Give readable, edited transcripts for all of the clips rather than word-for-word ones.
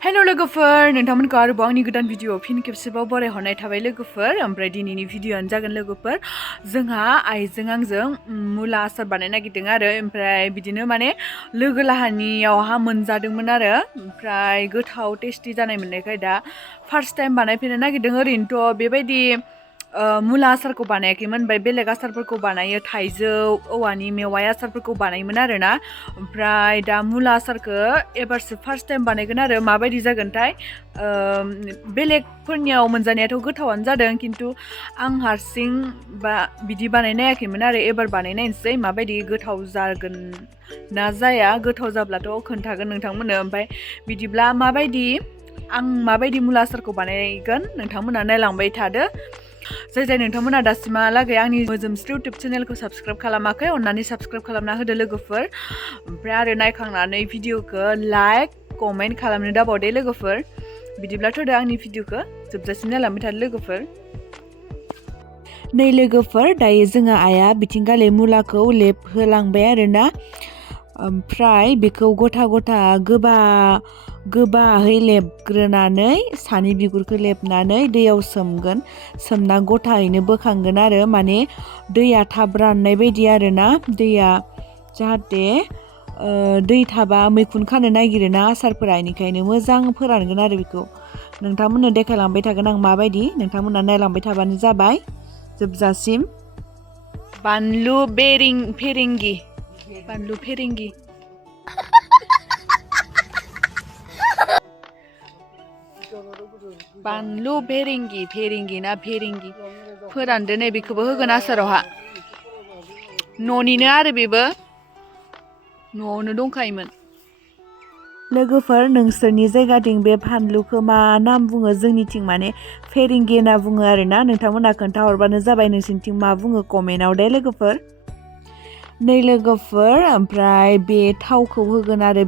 hello लोगोफोर नोंथांमोनखौ आरोबाव आंनि गोदान भिडिअ फिन खेबसेबाव बरायहरनाय थाबाय लोगोफोर ओमफ्राय दिनैनि भिडिअआनो जागोन लोगोफोर जोंहा आइजों आंजों मुला आसार बानायनो नागिरदों आरो ओमफ्राय बिदिनो माने लोगो लाहानियावहा मोनजादोंमोन आरो ओमफ्राय गोथाव टेस्टि जानाय मोननायखाय दा फार्स्ट टाइम बानायफेरनो नागिरदों ओरैनोथ' बेबायदि मुला आसारखौ बानायाखैमोन ओमफ्राय बेलेग आसारफोरखौ बानायो थाइजौ औवानि मेवाइ आसारफोरखौ बानायोमोन आरोना ओमफ्राय दा मुला आसारखौ एबारसो फार्स्ट टाइम बानायगोन आरो माबायदि जागोनथाय बेलेगफोरनियाव मोनजानायाथ' गोथावानो जादों खिन्थु आं हारसिं बा बिदि बानायनायाखैमोन आरो एबार बानायनायनोसै माबायदि गोथाव जागोन ना जाया गोथाव जाब्लाथ' खोन्थागोन नोंथांमोननो ओमफ्राय बिदिब्ला आं माबायदि मुला आसारखौ बानायगोन नोंथांमोना नायलांबाय थादो जाय नोंथांमोना दासिमहालागै आंनि मोजोमस्रि इउटुब चेनेलखौ साबस्क्राइब खालामाखै अन्नानै साबस्क्राइब खालामना होदो लोगोफोर ओमफ्राय आरो नायखांनानै भिडिअखौ लाइक कमेन्ट खालामनो दाबावदे लोगोफोर बिदिब्लाथ' दा आंनि भिडिअखौ जोबजासिम नायलांबाय थादो लोगोफोर नै लोगोफोर दायो जोंहा आइया बिथिंगाले मुलाखौ लेबहोलांबाय आरोना ओमफ्राय बेखौ गथा गथा गोबाहै लेबग्रोनानै सानि बिगुरखौ लेबनानै दैयाव सोमना गथायैनो बोखांगोन आरो माने दैया थाब राननाय बायदि आरोना दैया जाहाथे दै थाबा मैखुन खानो नागिरोना आसारफोरा बेनिखायनो मोजां फोरानगोन आरो बेखौ नोंथांमोननो देखायलांबाय थागोन आं माबायदि नोंथांमोना नायलांबाय थाबानो जाबाय जोबजासिम बानलु फेरेंगि बानलु फेरेंगि ना फेरेंगि फोरानदो नै बेखौबो होगोन आसारावहा न'निनो आरो बेबो न'आवनो दंखायोमोन लोगोफोर नोंसोरनि जायगाथिं बे फानलुखौ मा नाम बुङो जोंनिथिं माने फेरेंगि होनना बुङो आरोना नोंथांमोना खोन्थाहरबानो जाबाय नोंसोरनिथिं मा बुङो कमेन्टआव दे लोगोफोर नै लोगोफोर ओमफ्राय बे थावखौ होगोन आरो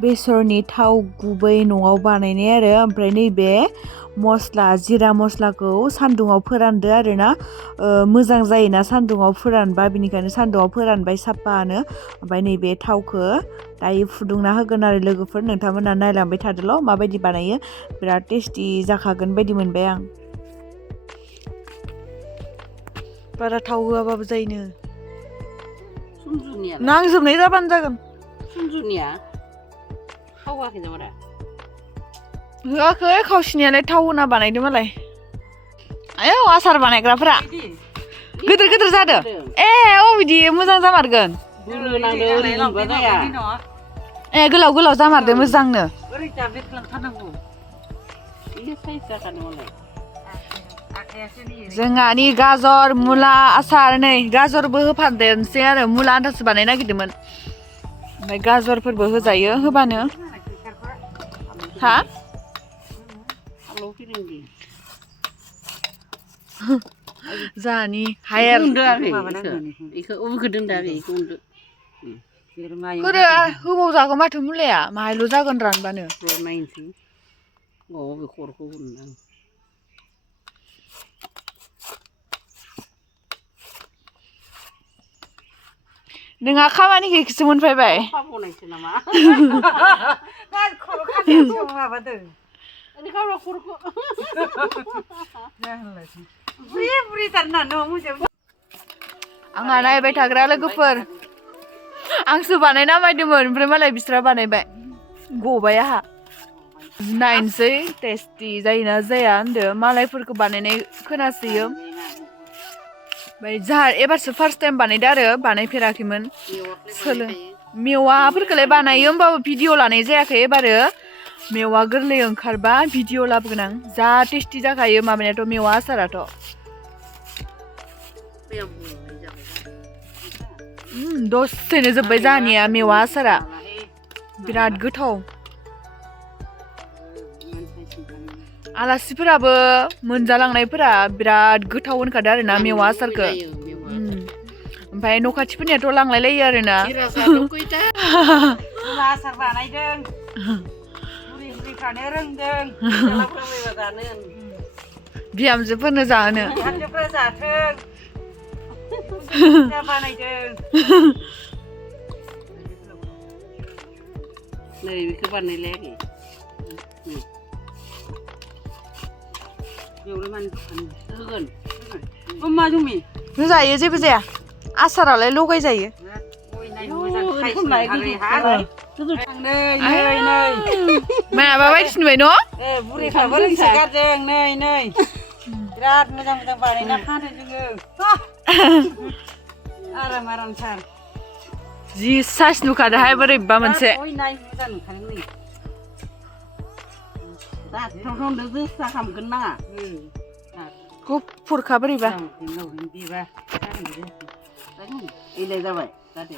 बेसरनि थाव गुबै न'आव बानायनाय आरो ओमफ्राय नैबे जिरा मस्लाखौ सान्दुङाव फोरानदो आरोना मोजां जायोना सान्दुङाव फोरानबा बिनिखायनो सान्दुङाव फोरानबाय साफानो ओमफ्राय नैबे थावखौ दायो फुदुंना होगोन आरो लोगोफोर नोंथांमोना नायलांबाय थादोल' माबायदि बानायो बिराद टेस्टि जाखागोन बायदि मोनबाय आं बारा थाव होआबाबो जायोनो नांजोबनाय जाबानो जागोन होआखै खावसेनियालाय थाव होना बानायदों मालाय आयौ आसार बानायग्राफोरा गिदिर जादों बिदि मोजां जामारगोन गोलाव जामारदो मोजांनो जोंहानि गाजर मुला आसार नै गाजरबो होफादेरनोसै आरो मुला आन्थासो बानायनो नागिरदोंमोन ओमफ्राय गाजरफोरबो होजायो होबानो हा जानि हायार होबाव जागोन माथो मुलाया माहायल' जागोन रानबानो नोंहा खामानिखौ एकसो मोनफैबाय आंहा नायबाय थाग्रा लोगोफोर आंसो बानायना नायदोंमोन ओमफ्राय मालाय बिस्रा बानायबाय गबाय आंहा नायनोसै टेस्टि जायोना जाया होनदो मालायफोरखौ बानायनाय खोनासोयो ओमफ्राय जोंहा एबारसो फार्स्ट टाइम बानायदो आरो बानायफेराखैमोन मेवाफोरखौलाय बानायो होमबाबो भिडिअ लानाय जायाखै एबारो मेवा गोरलै ओंखारबा भिडिअ लाबोगोन आं जा टेस्टि जाखायो माबायाथ' मेवा आसाराथ' दसेनो जोब्बाय जाहानिया मेवा आसारा बिराद गोथाव आलासिफोराबो मोनजालांनायफोरा बिराद गोथाव होनखादो आरोना मेवा आसारखौ ओमफ्राय न' खाथिफोरनियाथ' लांलाय लायो आरोना आसार बानायदों बिहामजोफोरनो जाहोनो नै बेखौ बानायलायाखै जायो जेबो जाया आसारालाय लगाय जायो माबा बायदिसिनबाय न' बुरैफ्राबो रोंसोगारदों नै बिराद मोजां मोजां बानायना फानो जोङो आराम आरामथार जि साइस नुखादोहाय बोरैबा मोनसे नाय मोजां नुखादों नै दाथावनो जोसा खामगोन नाङा गुफुरखा बोरैबा एलाय जाबाय जादे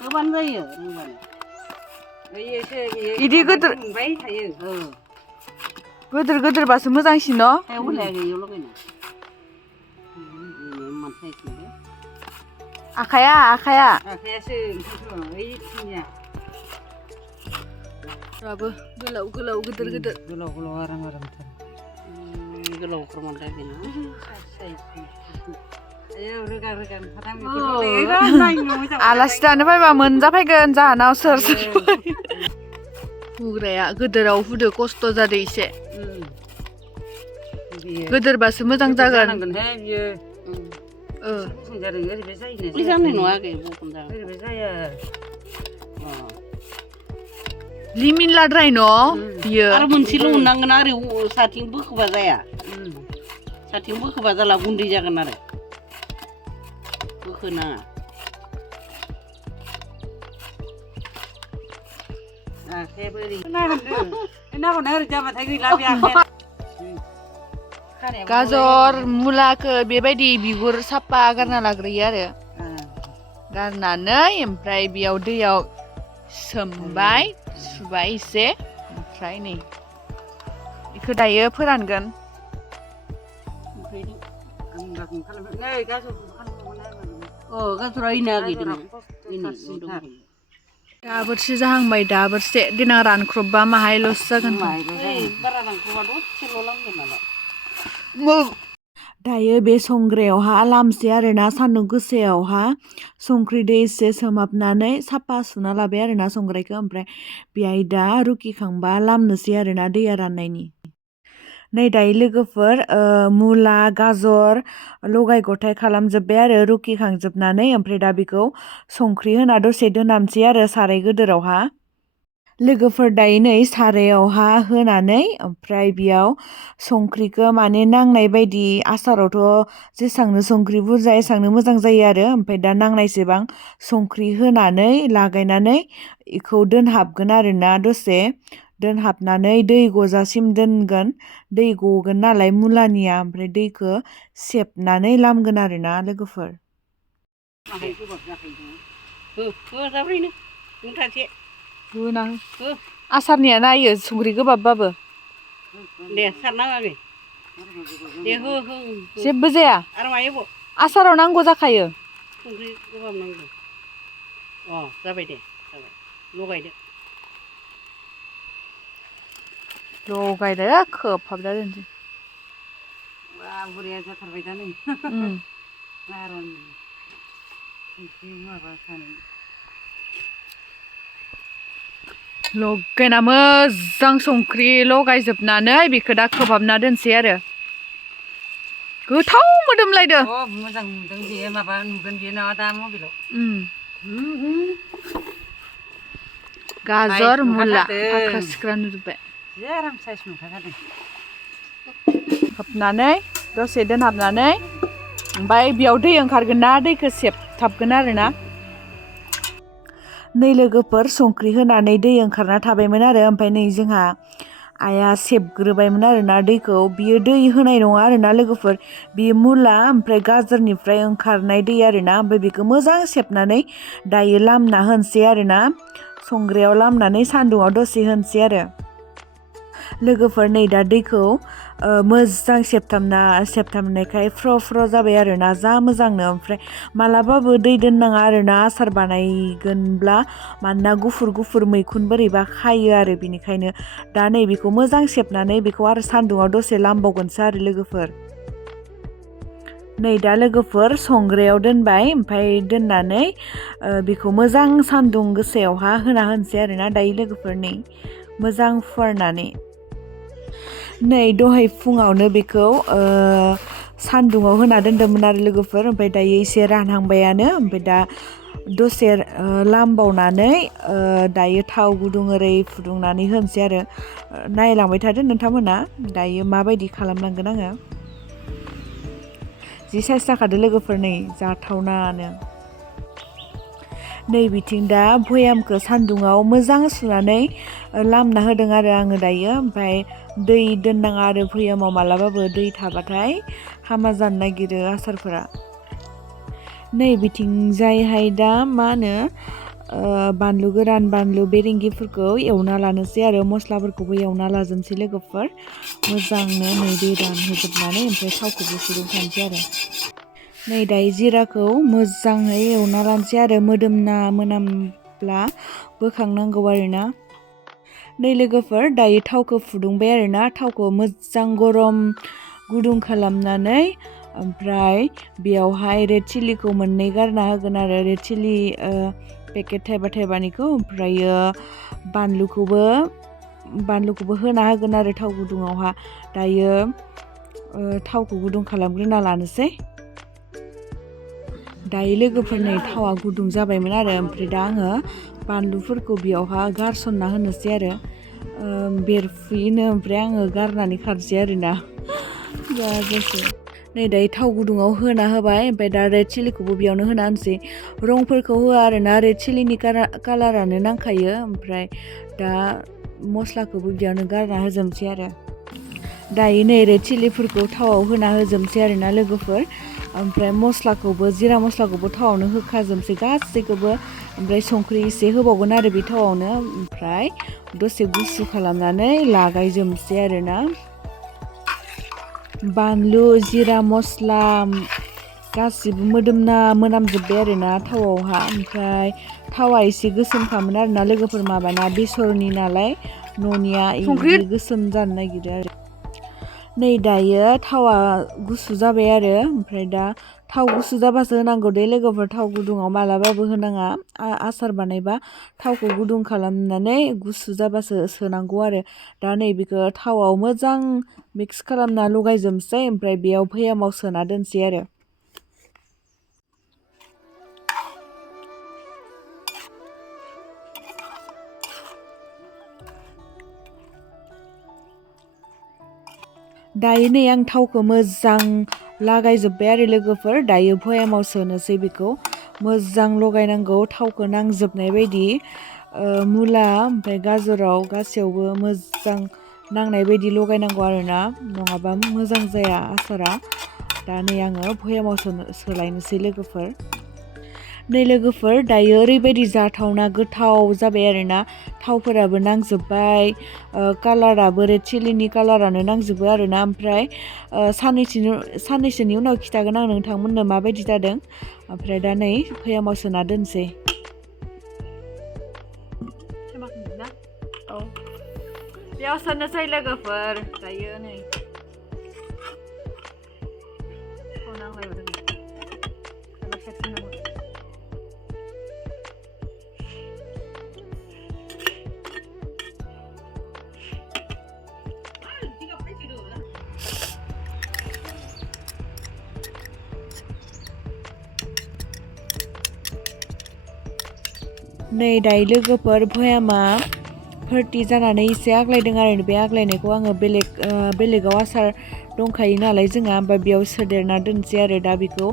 होबानो जायो रोंबानो इदि गोदोर मोनबाय थायो गोदोर गोदोरबासो मोजांसिन न' आखायासो दाबो गोलाव गोलाव गिदिर गिदिर गोलाव गोलाव आराम आरामथार गोलाव खरमानदाय बेना आलासि जानो फैबा मोनजाफैगोन जाहानाव सोर सोर हुग्राया गोदोराव हुदो खस्थ' जादो एसे गोदोरबासो मोजां जागोन लिमिनलाद्राय न' बियो आरो मोनसेल' मोननांगोन आरो साथिं बोखोबा जाया साथिं बोखोबा जाला गुन्दै जागोन आरो बोखोनाङा आखायाबो ओरै नाहरनो ओरै जाबाथाय गैला बे आखाया गाजर मुलाखौ बेबायदि बिगुर साफा गारना लाग्रोयो आरो गारनानै ओमफ्राय बेयाव दैयाव सोमबाय सुबाय एसे ओमफ्राय नै बेखौ दायो फोरानगोन दाबोरसे जाहांबाय दाबोरसे देनां रानख्रबबा माहायल'सो जागोन दायो बे संग्रायावहा लामसै आरोना सान्दुं गोसायावहा संख्रि दै एसे सोमहाबनानै साफा सुना लाबाय आरोना संग्रायखौ ओमफ्राय बेहाय दा रुखिखांबा लामनोसै आरोना दैया राननायनि नै दायो लोगोफोर मुला गाजर लगाय गथाय खालामजोब्बाय आरो रुखिखांजोबनानै ओमफ्राय दा बेखौ संख्रि होना दसे दोनहाबसै आरो साराय गोदोरावहा लोगोफोर दायो नै सारायावहा होनानै ओमफ्राय बेयाव संख्रिखौ माने नांनाय बायदि आसारावथ' जेसांनो संख्रि बुरजा एसांनो मोजां जायो आरो ओमफ्राय दा नांनायसेबां संख्रि होनानै लागायनानै बेखौ दोनहाबगोन आरोना दसे दोनहाबनानै दै गजासिम दोनगोन दै गगोन नालाय मुलानिया ओमफ्राय दैखौ सेबनानै लामगोन आरोना लोगोफोर आसारनिया नायो संख्रि गोबाबबाबो दे सारनाङा दे हो जेबो जाया आरो मायो आसाराव नांगौ जाखायो संख्रि गोबाब नांगौ जाबाय दे जाबाय लगायदो खोबहाबना दोनसै बुरैया जाथारबाय दा नै आराम संख्रि माबा खानाय लगायना मोजां संख्रि लगायजोबनानै बेखौ दा खोबहाबना दोनसै आरो गोथाव मोदोमलायदो मोजां नुदों बेयो माबा नुगोन बेयो ना दा मबाइलाव गाजर मुला फाख्रा सिख्रा नुजोब्बाय आराम साइज नुखाथारदों खोबनानै दसे दोनहाबनानै ओमफ्राय बेयाव दै ओंखारगोन ना दैखौ सेबथाबगोन आरोना नै लोगोफोर संख्रि होनानै दै ओंखारना थाबायमोन आरो ओमफ्राय नै जोंहा आइया सेबग्रोबायमोन आरोना दैखौ बियो दै होनाय नङा आरोना लोगोफोर बियो मुला ओमफ्राय गाजरनिफ्राय ओंखारनाय दै आरोना ओमफ्राय बेखौ मोजां सेबनानै दायो लामना होनोसै आरोना संग्रायाव लामनानै सान्दुङाव दसे होनोसै आरो लोगोफोर नै दा दैखौ मोजां सेबथाबनायखाय फ्र जाबाय आरोना जा मोजांनो ओमफ्राय मालाबाबो दै दोननाङा आरोना आसार बानायगोनब्ला मानोना गुफुर मैखुन बोरैबा खायो आरो बिनिखायनो दा नै बेखौ मोजां सेबनानै बेखौ आरो सान्दुङाव दसे लामबावगोनसो आरो लोगोफोर नै दा लोगोफोर संग्रायाव दोनबाय ओमफ्राय दोननानै बेखौ मोजां सान्दुं गोसायावहा होना होनोसै आरोना दायो लोगोफोर नै मोजां फुवारनानै नै दहाय फुङावनो बेखौ सान्दुङाव होना दोन्दोंमोन आरो लोगोफोर ओमफ्राय दायो एसे रानहांबायानो ओमफ्राय दा दसे लामबावनानै दायो थाव गुदुं ओरै फुदुंनानै होनोसै आरो नायलांबाय थादो नोंथांमोना दायो माबायदि खालामनांगोन आङो जि साइज जाखादो लोगोफोर नै जाथावनानो नै बिथिं दा भयामखौ सान्दुङाव मोजां सुनानै लामना होदों आरो आङो दायो ओमफ्राय दै दोननाङा आरो भयामाव मालाबाबो दै थाबाथाय हामा जानो नागिरो आसारफोरा नै बिथिंजायहाय दा मा होनो बानलु गोरान बानलु बेरेंगिफोरखौ एवना लानोसै आरो मस्लाफोरखौबो एवना लाजोबनोसै लोगोफोर मोजांनो नै दै रानहोजोबनानै ओमफ्राय थावखौबो फुदुंखानोसै आरो नै दायो जिराखौ मोजाङै एवना लानोसै आरो मोनामब्ला बोखांनांगौ आरोना नै लोगोफोर दायो थावखौ फुदुंबाय आरोना थावखौ मोजां गरम गुदुं खालामनानै ओमफ्राय बेयावहाय रेड चिलिखौ मोननै गारना होगोन आरो रेड चिलि पेकेट थाइबानिखौ ओमफ्रायो बानलुखौबो होना होगोन आरो थाव गुदुङावहा दायो थावखौ गुदुं खालामग्रोना लानोसै दायो लोगोफोरनि थावा गुदुं जाबायमोन आरो ओमफ्राय दा आङो बानलुफोरखौ बेयावहा गारसनना होनोसै आरो बेरफुयोनो ओमफ्राय आङो गारनानै खारसै आरोना जाजासै नै दायो थाव गुदुङाव होना होबाय ओमफ्राय दा रेड चिलिखौबो बेयावनो होना होनोसै रंफोरखौ होआ आरोना रेड चिलिनि कालारानो नांखायो ओमफ्राय दा मस्लाखौबो बेयावनो गारना होजोबनोसै आरो दायो नै रेड चिलिफोरखौ थावआव होना होजोबनोसै आरोना लोगोफोर ओमफ्राय जिरा मस्लाखौबो थावआवनो होखाजोबनोसै गासैखौबो ओमफ्राय संख्रि एसे होबावगोन आरो बे थावआवनो ओमफ्राय दसे गुसु खालामनानै लागायजोबनोसै आरोना बानलु जिरा मस्ला गासिबो मोनामजोब्बाय आरोना थावआवहा ओमफ्राय थावा एसे गोसोमखामोन आरोना लोगोफोर माबाना बेसरनि नालाय न'निया बिदि गोसोम जानो नागिरो आरो नै दायो थावा गुसु जाबाय आरो ओमफ्राय दा थाव गुसु जाबासो होनांगौ दे लोगोफोर थाव गुदुङाव मालाबाबो होनाङा आसार बानायबा थावखौ गुदुं खालामनानै गुसु जाबासो सोनांगौ आरो दा नै बेखौ थावआव मोजां मिक्स खालामना लगायजोबनोसै ओमफ्राय बेयाव भयामाव सोना दोनसै आरो दायो नै आं थावखौ मोजां लागायजोब्बाय आरो लोगोफोर दायो भयामाव सोनोसै बेखौ मोजां लगायनांगौ थावखौ नांजोबनाय बायदि मुला ओमफ्राय गाजराव गासैयावबो मोजां नांनाय बायदि लगायनांगौ आरोना नङाबा मोजां जाया आसारा दा नै आङो भयामाव सोलायनोसै लोगोफोर नै लोगोफोर दायो ओरैबायदि जाथावना गोथाव जाबाय आरोना थावफोराबो नांजोब्बाय कालाराबो रेड चिलिनि कालारानो नांजोबो आरोना ओमफ्राय साननैसोनि उनाव खिथागोन आं नोंथांमोननो माबायदि जादों ओमफ्राय दा नै भयामाव सोना दोनसै बेयाव सोनोसै लोगोफोर दायो नै नै दायो लोगोफोर भयामा 30 जानानै एसे आग्लायदों आरो बे आग्लायनायखौ आङो बेलेगाव आसार दंखायो नालाय जोंहा ओमफ्राय बेयाव सोदेरना दोनसै आरो दा बेखौ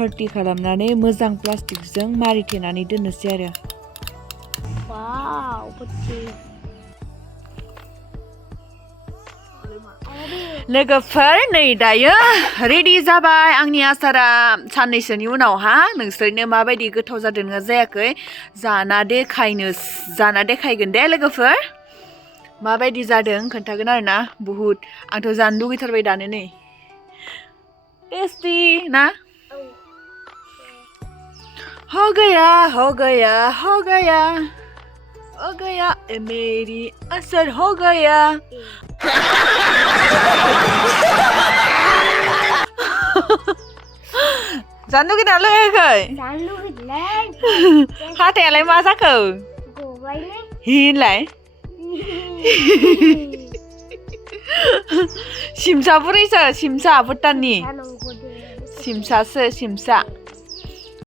30 खालामनानै मोजां प्लास्टिकजों मारिथेनानै दोननोसै आरो लोगोफोर नै दायो रेडि जाबाय आंनि आसारा साननैसोनि उनावहा नोंसोरनो माबायदि गोथाव जादोंना जायाखै जाना देखायगोन दे लोगोफोर माबायदि जादों खोन्थागोन आरोना बुहुत आंथ' जानो लुगैथारबाय दानो नै टेस्टी ना हो गया हो गया हो गया हो गया मेरी असर हो गया जानो लुगैदोंना लुगैयाखै हाथायालाय मा जाखो हिलाय सिमसा बुरैसो सिमसा भुटाननि सिमसासो सिमसा